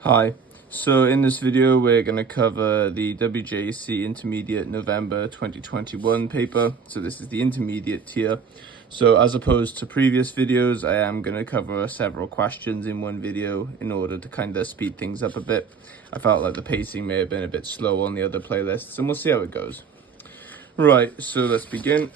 Hi, so in this video we're going to cover the WJEC Intermediate November 2021 paper. So this is the intermediate tier. So as opposed to previous videos, I am going to cover several questions in one video in order to kind of speed things up a bit. I felt like the pacing may have been a bit slow on the other playlists, and we'll see how it goes. Right, so let's begin.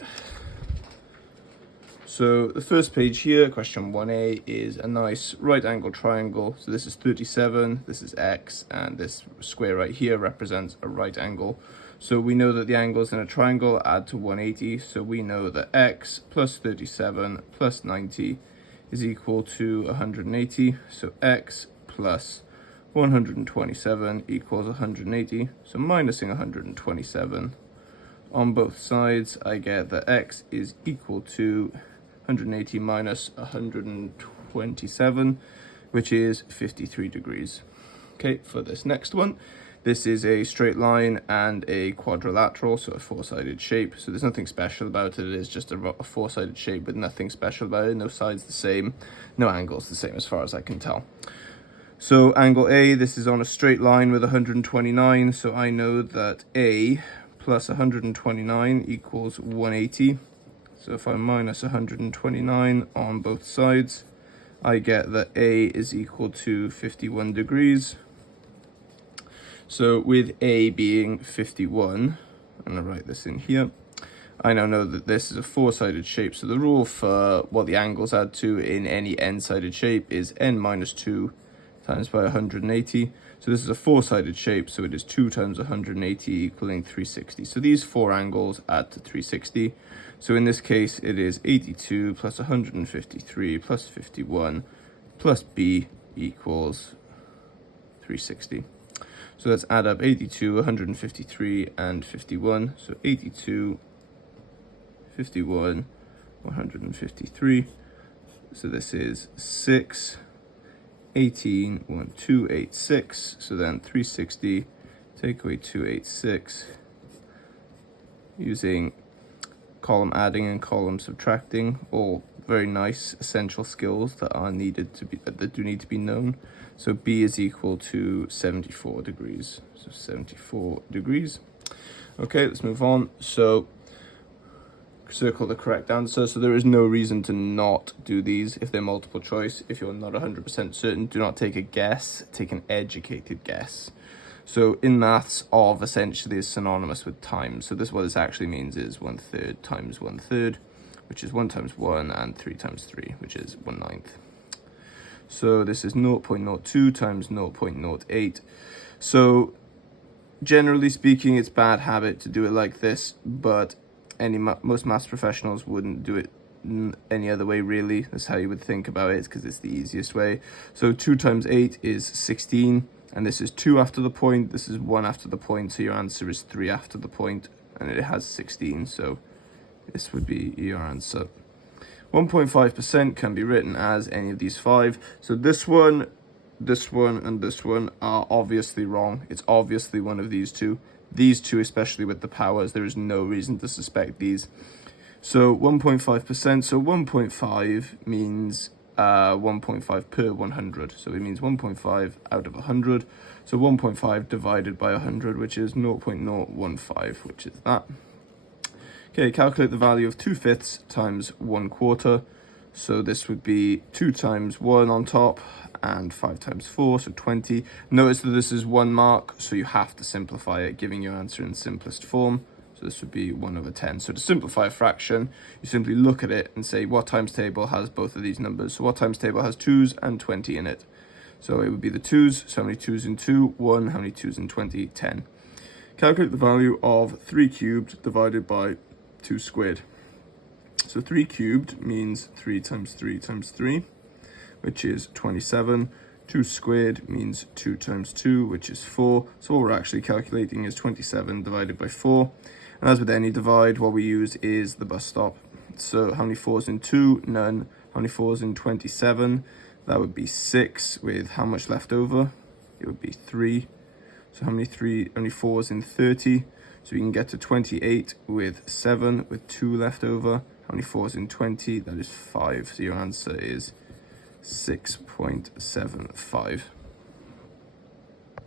So the first page here, question 1a, is a nice right angle triangle. So this is 37, this is x, and this square right here represents a right angle. So we know that the angles in a triangle add to 180, so we know that x plus 37 plus 90 is equal to 180. So x plus 127 equals 180, so minusing 127 on both sides, I get that x is equal to 180 minus 127, which is 53 degrees. Okay, for this next one, this is a straight line and a quadrilateral, so a four-sided shape. So there's nothing special about it. It is just a four-sided shape with nothing special about it. No sides the same, no angles the same as far as I can tell. So angle A, this is on a straight line with 129, so I know that A plus 129 equals 180. So if I minus 129 on both sides, I get that A is equal to 51 degrees. So with A being 51, I'm going to write this in here, I now know that this is a four-sided shape. So the rule for what the angles add to in any n-sided shape is n minus 2 times by 180. So this is a four-sided shape, so it is 2 times 180 equaling 360. So these four angles add to 360. So in this case, it is 82 plus 153 plus 51 plus b equals 360. So let's add up 82, 153, and 51. So 82, 51, 153. So this is 6, 18, 1, 286. So then 360, take away 286, using column adding and column subtracting, all very nice essential skills that are needed to be, that do need to be known. So b is equal to 74 degrees. So 74 degrees. Okay, let's move on. So circle the correct answer. So there is no reason to not do these if they're multiple choice. If you're not 100% certain, do not take a guess, take an educated guess. So in maths, of essentially is synonymous with time. So this, what this actually means is 1/3 times 1/3, which is 1 times 1, and 3 times 3, which is 1/9. So this is 0.02 times 0.08. So generally speaking, it's bad habit to do it like this, but most maths professionals wouldn't do it any other way, really. That's how you would think about it, because it's the easiest way. So 2 times 8 is 16. And this is 2 after the point, this is 1 after the point, so your answer is 3 after the point, and it has 16, so this would be your answer. 1.5% can be written as any of these 5. So this one, and this one are obviously wrong. It's obviously one of these two. These two, especially with the powers, there is no reason to suspect these. So 1.5%, so 1.5 means 1.5 per 100, so it means 1.5 out of 100, so 1.5 divided by 100, which is 0.015, which is that. Okay, calculate the value of 2/5 times 1/4, so this would be 2 times 1 on top, and 5 times 4, so 20. Notice that this is 1 mark, so you have to simplify it, giving your answer in simplest form. So this would be 1/10. So to simplify a fraction, you simply look at it and say, what times table has both of these numbers? So what times table has 2's and 20 in it? So it would be the 2's. So how many 2's in 2? 1. How many 2's in 20? 10. Calculate the value of 3 cubed divided by 2 squared. So 3 cubed means 3 times 3 times 3, which is 27. 2 squared means 2 times 2, which is 4. So what we're actually calculating is 27 divided by 4. And as with any divide, what we use is the bus stop. So how many 4's in 2? None. How many 4's in 27? That would be 6, with how much left over? It would be 3. So how many 4's in 30? So we can get to 28 with 7, with 2 left over. How many 4's in 20? That is 5. So your answer is 6.75.